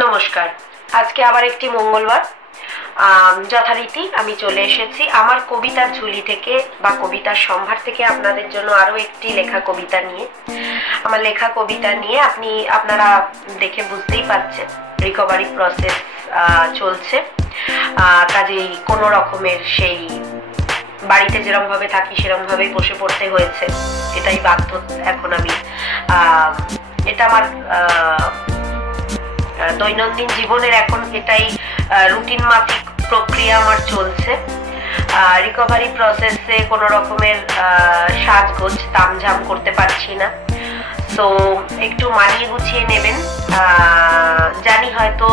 নমস্কার। আজকে আবার একটি মঙ্গলবার যথারীতি আমি চলে এসেছি আমার কবিতার ঝুলি থেকে বা কবিতার সম্ভার থেকে আপনাদের জন্য আরো একটি লেখা কবিতা নিয়ে। আমার লেখা কবিতা নিয়ে আপনারা দেখে বুঝতেই পারছেন রিকভারি প্রসেস চলছে। কাজেই কোনো রকমের সেই বাড়িতে যেরকম ভাবে থাকি সেরকম ভাবেই বসে পড়তে হয়েছে, এটাই বাধ্য। এখন আমি এটা আমার দৈনন্দিন জীবনের এখন এটাই রুটিন মাফিক প্রক্রিয়া আমার চলছে। রিকভারি প্রসেসে কোনো রকমের সাজগোজ তামঝাম করতে পারছি না, তো একটু মানিয়ে গুছিয়ে নেবেন। জানি হয়তো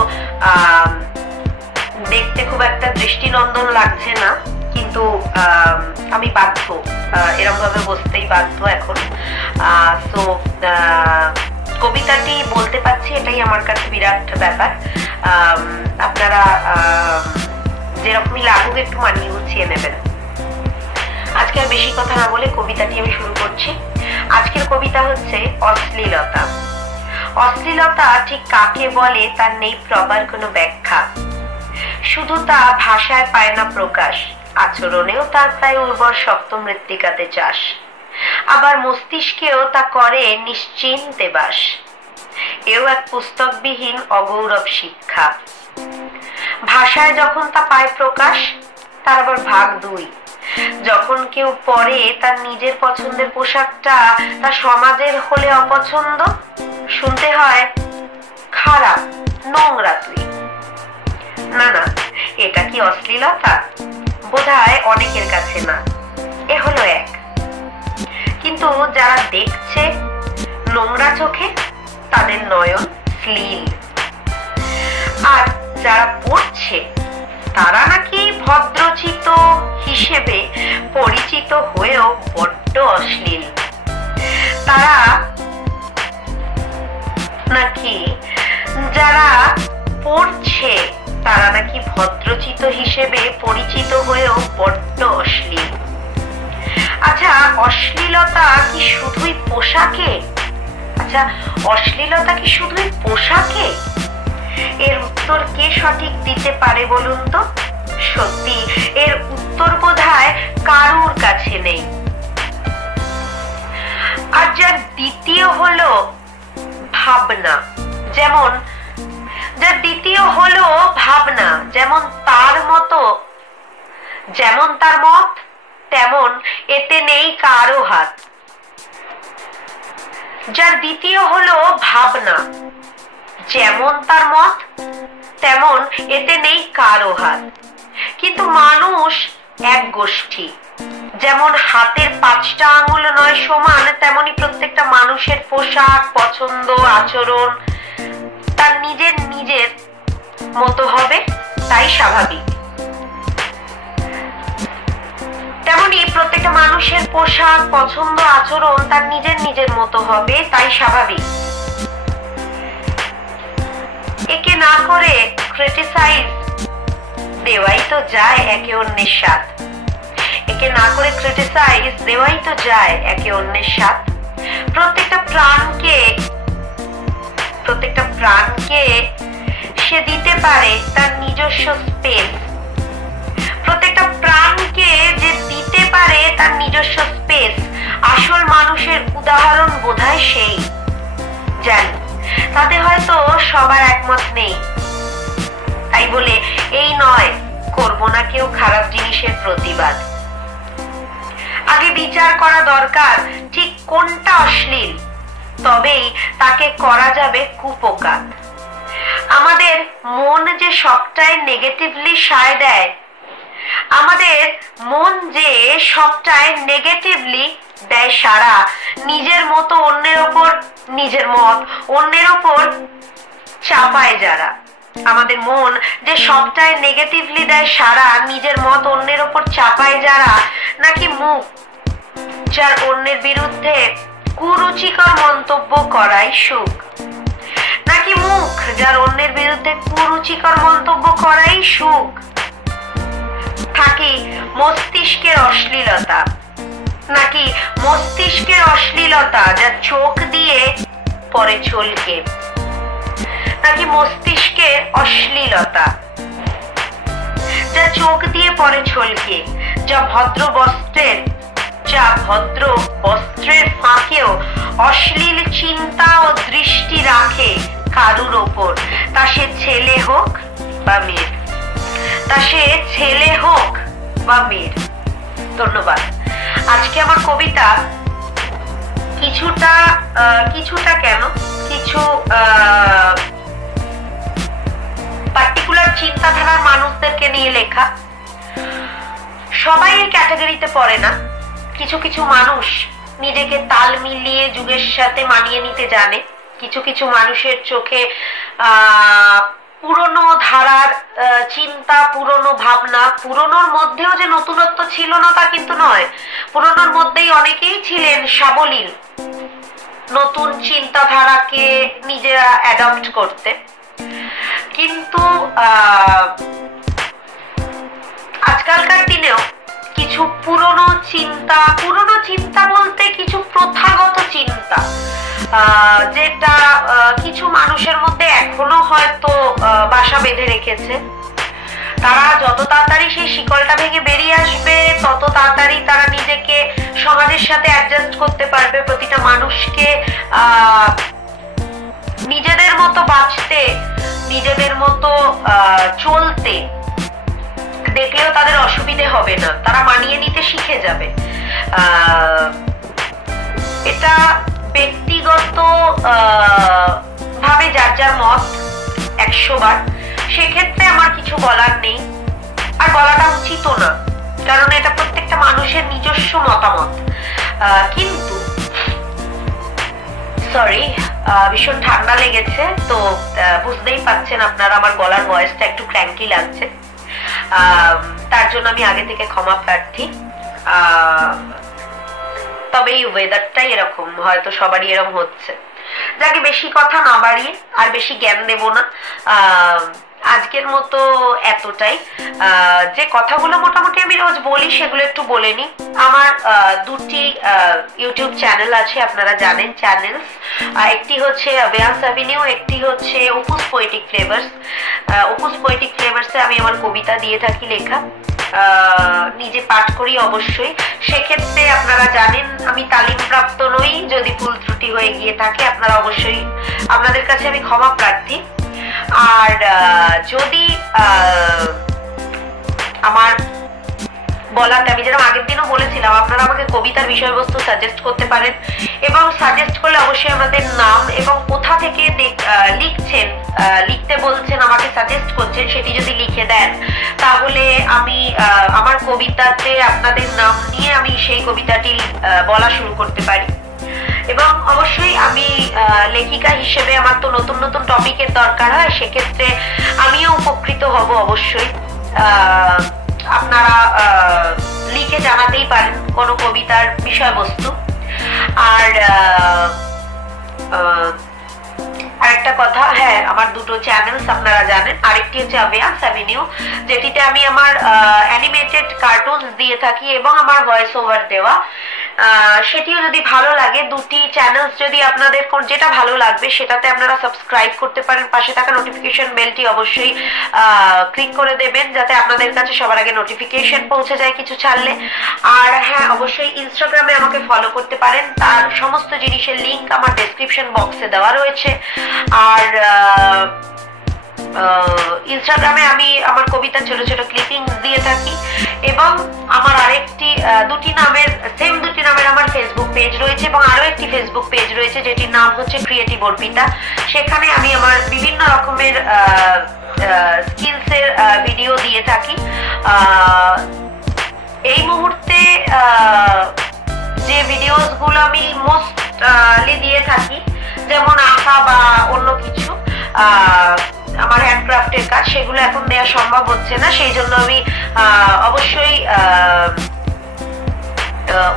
দেখতে খুব একটা দৃষ্টিনন্দন লাগছে না, কিন্তু আমি বাধ্য, এরকম ভাবে বসতেই বাধ্য এখন। তো কবিতাটি বলতে পারছি, এটাই আমার কাছে বিরাট ব্যাপার। আপনারা যেরকমই লাগুক একটু মানিয়ে গুছিয়ে নেবেন। আজকে আর বেশি কথা না বলে কবিতাটি আমি শুরু করছি। আজকের কবিতা হচ্ছে অশ্লীলতা। অশ্লীলতা ঠিক কাকে বলে তার নেই প্রপার কোনো ব্যাখ্যা, শুধু তা ভাষায় পায় না প্রকাশ, আচরণেও তার প্রায় উর্বর শক্ত মৃত্তিকাতে চাষ, আবার মস্তিষ্কেও তা করে নিশ্চিন্তে বাস। এও এক পুস্তকবিহীন অগৌরব শিক্ষা। ভাষায় যখন তা পায় প্রকাশ, তার আবার ভাগ দুই। যখন কেউ পরে তার নিজের পছন্দের পোশাকটা তার সমাজের হলে অপছন্দ, শুনতে হয় খারাপ, নোংরা তুই। না না, এটা কি অশ্লীলতা? বোধহয় অনেকের কাছে না, এ হলো এক। কিন্তু যারা দেখছে নোংরা চোখে, তাদের নয়ন শ্লীল। আর যারা পড়ছে তারা নাকি ভদ্রচিত হিসেবে পরিচিত হয়েও বড্ড অশ্লীল। তারা নাকি যারা পড়ছে তারা নাকি ভদ্রচিত হিসেবে পরিচিত হয়েও বড্ড অশ্লীল। আচ্ছা, অশ্লীলতা কি শুধুই পোশাকে? অশ্লীলতা কি শুধুই পোশাকে? এর উত্তর কে সঠিক দিতে পারে বলুন তো? সত্যি এর উত্তর বোধহয় কারুর কাছে নেই। আর যার দ্বিতীয় হলো ভাবনা, যেমন তার মত, যেমন তার মত তেমন এতে নেই কারো হাত। যার দ্বিতীয় হলো ভাবনা, যেমন তার মত তেমন এতে নেই কারো হাত। কিন্তু মানুষ এক গোষ্ঠী। যেমন হাতের 5টা আঙুল নয় সমান, তেমনি প্রত্যেকটা মানুষের পোশাক, পছন্দ, আচরণ তার নিজের নিজের মতো হবে, তাই স্বাভাবিক। তেমনি প্রত্যেকটা মানুষের পোশাক, পছন্দ, আচরণ তার নিজের নিজের মতো হবে, তাই স্বাভাবিক। একে না করে ক্রিটিসাইজ দেওয়াই তো যায় একে অন্যের সাথ। একে না করে ক্রিটিসাইজ দেওয়াই তো যায় একে অন্যের সাথ। প্রত্যেকটা প্রাণকে সে দিতে পারে তার নিজস্ব স্পেস। প্রত্যেকটা প্রাণকে যে দিতে পারে তার নিজস্ব স্পেস, আসল মানুষের উদাহরণ বোধহয় সেই। জানি তাতে হয়তো সবার একমত নেই, তাই বলে এই নয় করব না কেউ খারাপ জিনিসের প্রতিবাদ। আগে বিচার করা দরকার ঠিক কোনটা অশ্লীল, তবেই তাকে করা যাবে কুপকার। আমাদের মন যে সবটাই নেগেটিভলি সায় দেয়, আমাদের মন যে সবটাই নেগেটিভলি দেয় সারা, নিজের মতো অন্যের ওপর, নিজের মত অন্যের ওপর চাপায় যারা। আমাদের মন যে সবটাই নেগেটিভলি দেয় সারা, নিজের মত অন্যের ওপর চাপায় যারা, নাকি মুখ যার অন্যের বিরুদ্ধে কুরুচিকর মন্তব্য করাই সুখ, নাকি মুখ যার অন্যের বিরুদ্ধে কুরুচিকর মন্তব্য করাই সুখ। থাকি মস্তিষ্কের অশ্লীলতা, নাকি মস্তিষ্কের অশ্লীলতা যা চোখ দিয়ে পরে চলকে, নাকি মস্তিষ্কে চারিদিকে অশ্লীলতা, যা চোখ দিয়ে পড়ে ছলকে, যা ভদ্র বস্ত্রের ফাঁকেও অশ্লীল চিন্তা ও দৃষ্টি রাখে কারুর ওপর, তা সে ছেলে হোক বা মেয়ে। ধন্যবাদ। আজকে আমার কবিতা কিছুটা কেন কিছু পার্টিকুলার চিন্তাধারার মানুষদেরকে নিয়ে লেখা। সবাই এই ক্যাটাগরিতে পড়ে না, কিছু কিছু মানুষ নিজেকে তাল মিলিয়ে যুগের সাথে মানিয়ে নিতে জানে। কিছু কিছু মানুষের চোখে পুরনো ধারার চিন্তা, পুরনো ভাবনা, পুরনোর মধ্যেও যে নতুনত্ব ছিল না তা কিন্তু নয়, পুরনোর মধ্যেই অনেকেই ছিলেন সাবলীল, নতুন চিন্তাধারাকে নিজেরা অ্যাডপ্ট করতে। কিন্তু আজকালকার দিনেও কিছু পুরনো চিন্তা বলতে কিছু প্রথাগত চিন্তা, যেটা কিছু মানুষের মধ্যে এখনো হয়তো বাসা বেঁধে রেখেছে, তারা যত তাড়াতাড়ি সেই শিকলটা ভেঙে বেরিয়ে আসবে তত তাড়াতাড়ি তারা নিজেকে সমাজের সাথে অ্যাডজাস্ট করতে পারবে। প্রতিটা মানুষকে নিজেদের মতো বাঁচতে, নিজেদের মতো চলতে দেখলেও তাদের অসুবিধে হবে না, তারা মানিয়ে নিতে শিখে যাবে। এটা ব্যক্তিগত ভাবে যার যার মত 100 বার, সেক্ষেত্রে আমার কিছু বলার নেই, আর বলাটা উচিতও না, কারণ এটা প্রত্যেকটা মানুষের নিজস্ব মতামত। কিন্তু সরি, ভীষণ ঠান্ডা লেগেছে, তো বুঝতেই পাচ্ছেন আপনারা আমার গলার ভয়েসটা একটু ক্র্যাঙ্কি লাগছে, তার জন্য আমি আগে থেকে ক্ষমা প্রার্থী। তবে এই ওয়েদারটাই এরকম, হয়তো সবারই এরকম হচ্ছে। যাকে বেশি কথা না বাড়িয়ে আর বেশি জ্ঞান দেব না, আজকের মতো এতটাই। যে কথাগুলো মোটামুটি আমি রোজ বলি সেগুলো একটু বলে নি। আমার দুটি ইউটিউব চ্যানেল আছে, আপনারা জানেন চ্যানেলস, একটি হচ্ছে অ্যাভিয়ান্স অ্যাভিনিউ, একটি হচ্ছে অপুস পোয়েটিক ফ্লেভার্স। অপুস পোয়েটিক ফ্লেভার্সে আমি আমার কবিতা দিয়ে থাকি লেখা, নিজে পাঠ করি অবশ্যই। সেক্ষেত্রে আপনারা জানেন আমি তালিমপ্রাপ্ত নই, যদি ভুল ত্রুটি হয়ে গিয়ে থাকে আপনারা অবশ্যই, আপনাদের কাছে আমি ক্ষমা প্রার্থী। আর যদি আমার বলাতে, আমি যেরকম আগের দিনও বলেছিলাম, আপনারা আমাকে কবিতার বিষয়বস্তু সাজেস্ট করতে পারেন, এবং সাজেস্ট করলে অবশ্যই আমাদের নাম এবং কোথা থেকে লিখছেন, লিখতে বলছেন, আমাকে সাজেস্ট করছেন, সেটি যদি লিখে দেন তাহলে আমি আমার কবিতাতে আপনাদের নাম নিয়ে আমি সেই কবিতাটি বলা শুরু করতে পারি। এবং অবশ্যই আমি লেখিকা হিসেবে আমার তো নতুন নতুন টপিকের দরকার হয়, সেক্ষেত্রে আমিও উপকৃত হব অবশ্যই। আপনারা লিখে জানাতেই পারেন কোনো কবিতার বিষয়বস্তু। আর আরেকটা কথা, হ্যাঁ, আমার দুটো চ্যানেলস আপনারা জানেন। আরেকটি হচ্ছে অ্যাভিয়ান্স অ্যাভিনিউ, যেটিতে আমি আমার অ্যানিমেটেড কার্টুনস দিয়ে থাকি এবং আমার ভয়েস ওভার দেওয়া। সেটিও যদি ভালো লাগে, দুটি চ্যানেলস যদি আপনাদের যেটা ভালো লাগবে সেটাতে আপনারা সাবস্ক্রাইব করতে পারেন। পাশে থাকা নোটিফিকেশন বেলটি অবশ্যই ক্লিক করে দেবেন, যাতে আপনাদের কাছে সবার আগে নোটিফিকেশন পৌঁছে যায় কিছু ছাড়লে। আর হ্যাঁ, অবশ্যই ইনস্টাগ্রামে আমাকে ফলো করতে পারেন, তার সমস্ত জিনিসের লিঙ্ক আমার ডেসক্রিপশন বক্সে দেওয়া রয়েছে। আর ইনস্টাগ্রামে আমি আমার কবিতা ছোট ছোট ক্লিপিংস দিয়ে থাকি, এবং আমার আরেকটি দুটি নামের আমার ফেসবুক পেজ রয়েছে, এবং আরো একটি ফেসবুক পেজ রয়েছে যেটির নাম হচ্ছে ক্রিয়েটিভ অর্পিতা। সেখানে আমি আমার বিভিন্ন রকমের স্কিলসের ভিডিও দিয়ে থাকি। এই মুহূর্তে যে ভিডিওসগুলো আমি মোস্টলি দিয়ে থাকি, যেমন আঁকা বা অন্য কিছু আমার হ্যান্ডক্রাফটের কাজ, সেগুলো এখন দেওয়া সম্ভব হচ্ছে না, সেই জন্য আমি অবশ্যই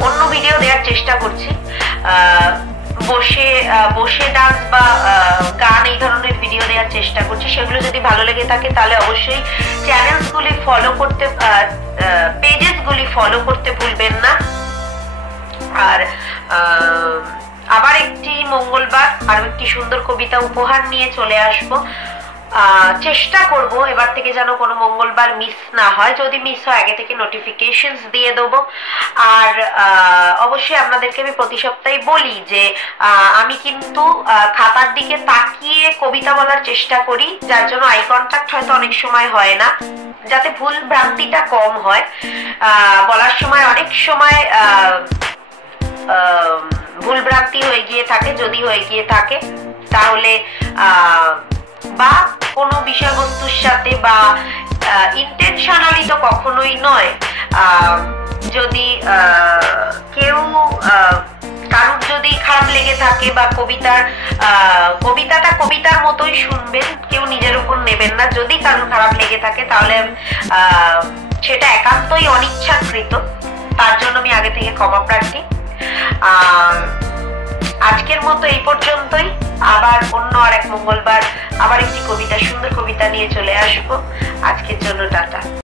অন্য ভিডিও দেওয়ার চেষ্টা করছি। বসে ডান্স বা গান, এই ধরনের ভিডিও দেওয়ার চেষ্টা করছি। সেগুলো যদি ভালো লেগে থাকে তাহলে অবশ্যই চ্যানেলসগুলি ফলো করতে, পেজেসগুলি ফলো করতে ভুলবেন না। আর আবার একটি মঙ্গলবার আরো একটি সুন্দর কবিতা উপহার নিয়ে চলে আসবো। চেষ্টা করব এবার থেকে যেন কোনো মঙ্গলবার মিস না হয়, যদি মিস হয় আগে থেকে নোটিফিকেশনস দিয়ে দেবো। আর অবশ্যই আপনাদেরকে আমি প্রতি সপ্তাহে বলি যে আমি কিন্তু খাতার দিকে তাকিয়ে কবিতা বলার চেষ্টা করি, যার জন্য আই কন্ট্যাক্ট হয়তো অনেক সময় হয় না, যাতে ভুল ভ্রান্তিটা কম হয়। বলার সময় অনেক সময় ভুল ভ্রান্তি হয়ে গিয়ে থাকে, যদি হয়ে গিয়ে থাকে তাহলে বা কোনো বিষয়বস্তুর সাথে বা ইন্টেনশনালি তো কখনোই নয়, যদি কেউ কারুর যদি খারাপ লেগে থাকে বা কবিতাটা কবিতার মতোই শুনবেন, কেউ নিজের উপর নেবেন না। যদি কারুর খারাপ লেগে থাকে তাহলে সেটা একান্তই অনিচ্ছাকৃত, তার জন্য আমি আগে থেকে ক্ষমা প্রার্থী। আজকের মতো এই পর্যন্তই। আবার অন্য আর এক মঙ্গলবার আবার একটি কবিতা, সুন্দর কবিতা নিয়ে চলে আসবো। আজকের জন্য টাটা।